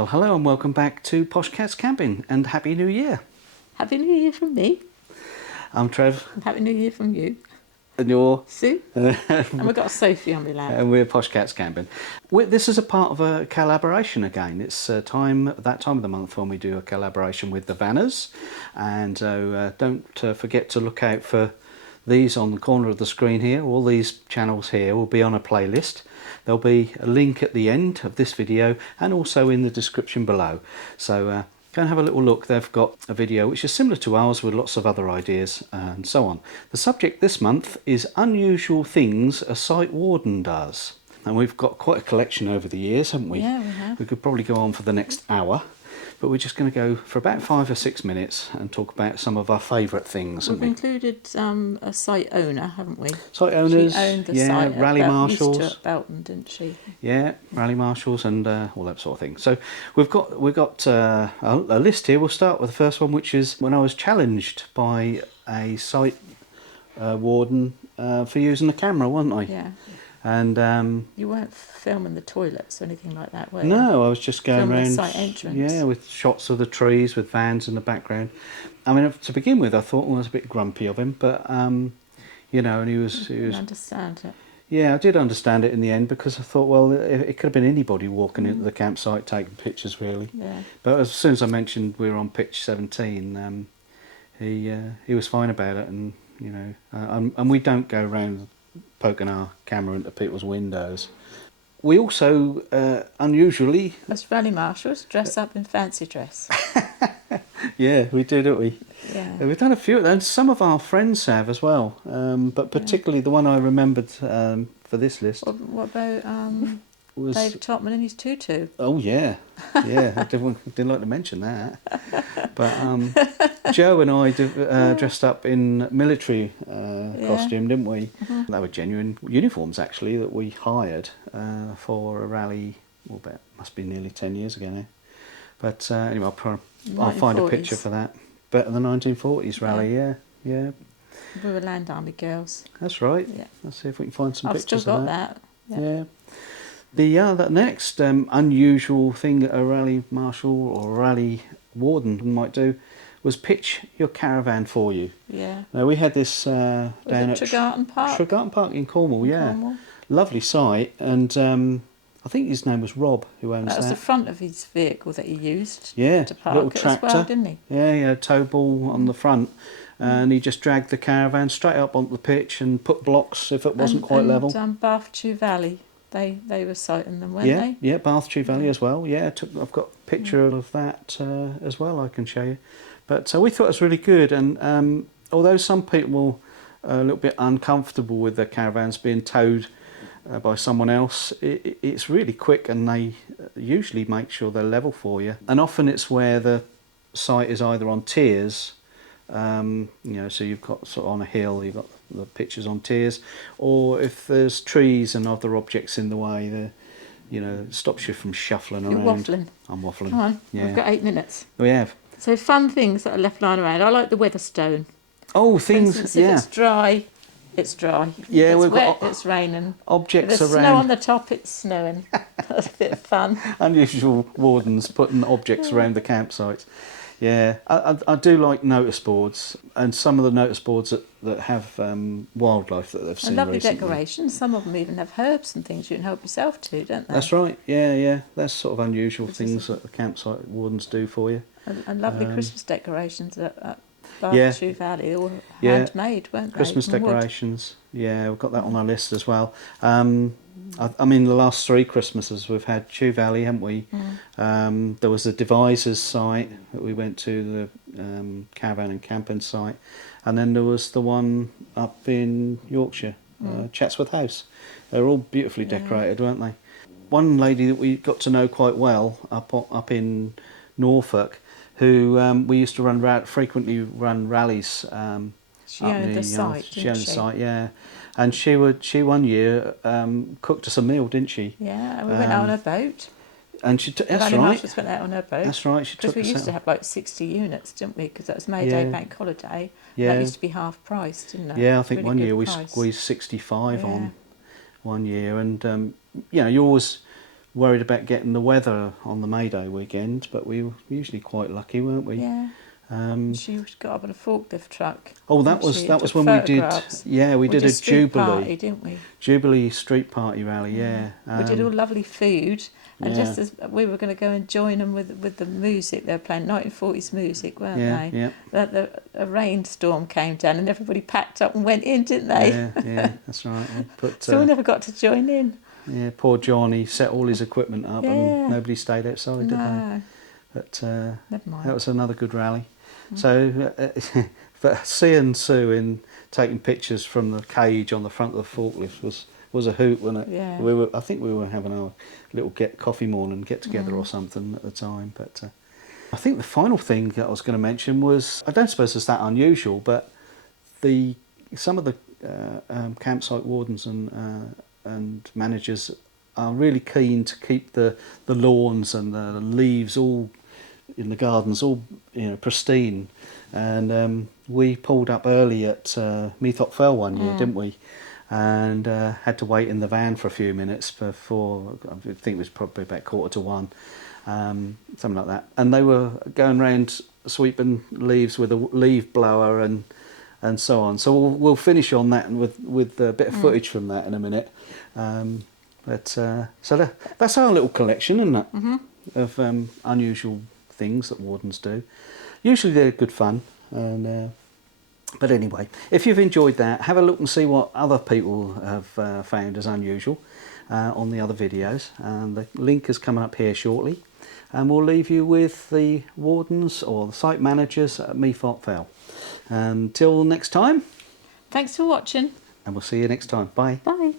Well, hello and welcome back to Poshcats Camping, and Happy New Year. Happy New Year from me. I'm Trev. And Happy New Year from you. And you're? Sue. And we've got Sophie on my lap. And we're Poshcats Camping. This is a part of a collaboration again. It's that time of the month when we do a collaboration with the Vanners. And so don't forget to look out for these on the corner of the screen here. All these channels here will be on a playlist. There'll be a link at the end of this video and also in the description below. So go and have a little look. They've got a video which is similar to ours with lots of other ideas and so on. The subject this month is unusual things a site warden does. And we've got quite a collection over the years, haven't we? Yeah, we have. We could probably go on for the next hour. But we're just going to go for about 5 or 6 minutes and talk about some of our favourite things. We've included a site owner, haven't we? Site owners, she owned the yeah, site rally marshals. Used to at Belton, didn't she? Yeah, rally marshals and all that sort of thing. So we've got a list here. We'll start with the first one, which is when I was challenged by a site warden for using the camera, wasn't I? Yeah. And you weren't filming the toilets or anything like that, were you? No, I was just going filming around. The site entrance. Yeah, with shots of the trees, with vans in the background. I mean, to begin with, I thought I was a bit grumpy of him, but you know, and he was. Didn't understand it. Yeah, I did understand it in the end because I thought, well, it could have been anybody walking into the campsite taking pictures, really. Yeah. But as soon as I mentioned we were on pitch 17, he was fine about it, and you know, and we don't go around poking our camera into people's windows. We also unusually, as rally marshals, dress up in fancy dress. yeah, we do, don't we? Yeah. We've done a few, and some of our friends have as well. But particularly the one I remembered for this list. What about was Dave Topman and his tutu? Oh yeah, yeah. I didn't like to mention that. But Joe and I dressed up in military costume, didn't we? Mm-hmm. They were genuine uniforms actually that we hired for a rally. Well, that must be nearly 10 years ago now. But anyway, I'll find a picture for that. But the 1940s rally, yeah. We were Land Army girls. That's right. Yeah. Let's see if we can find some pictures still got of that. Yeah. The next unusual thing that a rally marshal or a rally warden might do was pitch your caravan for you. Yeah. Now we had this down at Tregarton Park. Tregarton Park in Cornwall, Cornwall. Lovely site, and I think his name was Rob who owns that. That was the front of his vehicle that he used. Yeah, to park little it tractor, as well, didn't he? Yeah, he had a tow ball on the front. And he just dragged the caravan straight up onto the pitch and put blocks if it wasn't quite level. And Bath Chew Valley, they were sighting them, weren't they? Yeah, Bath Chew Valley as well. Yeah, I've got a picture of that as well I can show you. But we thought it was really good. And although some people are a little bit uncomfortable with their caravans being towed by someone else, it's really quick, and they usually make sure they're level for you. And often it's where the site is either on tiers. You know, so you've got sort of on a hill, you've got the pictures on tiers, or if there's trees and other objects in the way, it stops you from shuffling around. You're waffling. I'm waffling. Come on, yeah. We've got 8 minutes. We have. So fun things that are left lying around. I like the Weatherstone. Oh, things, for instance, yeah. If it's dry, it's dry. Yeah, if we've it's wet, got it's raining. objects if there's around. Snow on the top, it's snowing. That's a bit of fun. Unusual wardens putting objects around the campsite. Yeah, I do like notice boards, and some of the notice boards that have wildlife that they've seen And lovely recently. decorations. Some of them even have herbs and things you can help yourself to, don't they? That's right, yeah. That's sort of unusual things that the campsite wardens do for you. And lovely Christmas decorations at Bath Chew Valley, all handmade, weren't they? Christmas decorations, yeah, we've got that on our list as well. I mean, the last 3 Christmases we've had Chew Valley, haven't we? There was the Devisers site that we went to, the Caravan and camping site, and then there was the one up in Yorkshire, Chatsworth House. They're all beautifully decorated, weren't they? One lady that we got to know quite well up in Norfolk, who we used to frequently run rallies. She owned the site, she owned the site, yeah. And she one year cooked us a meal, didn't she? Yeah, we went out on a boat. And she that's right. Marshals went out on her boat. That's right. She took us out. Because we used to have like 60 units, didn't we? Because that was May Day bank holiday. Yeah. That used to be half price, didn't it? Yeah, I think really one year we price. squeezed 65 on one year, and you always worried about getting the weather on the May Day weekend, but we were usually quite lucky, weren't we? Yeah. She got up on a forklift truck. Oh, that was when we did. Yeah, we did a street Jubilee party, didn't we? Jubilee street party rally. Yeah, we did all lovely food, and yeah. just as we were going to go and join them with the music they were playing, 1940s music, weren't they? Yeah. A rainstorm came down, and everybody packed up and went in, didn't they? Yeah, that's right. So we never got to join in. Yeah, poor John. He set all his equipment up, and nobody stayed outside, did they? But never mind. That was another good rally. So, but seeing Sue taking pictures from the cage on the front of the forklift was a hoot, wasn't it? Yeah. I think we were having our little coffee morning get together or something at the time. But I think the final thing that I was going to mention was, I don't suppose it's that unusual, but some of the campsite wardens and managers are really keen to keep the lawns and the leaves all in the gardens all pristine, and we pulled up early at MkII Fell one year, didn't we? And had to wait in the van for a few minutes before, I think it was probably about 1:45, something like that. And they were going around sweeping leaves with a leaf blower and so on. So we'll finish on that and with a bit of footage from that in a minute. So that's our little collection, isn't it? Of unusual things that wardens do. Usually they're good fun, and but anyway, if you've enjoyed that, have a look and see what other people have found as unusual on the other videos, and the link is coming up here shortly, and we'll leave you with the wardens or the site managers at MkII Fell. Until next time, Thanks for watching, and we'll see you next time. Bye. Bye.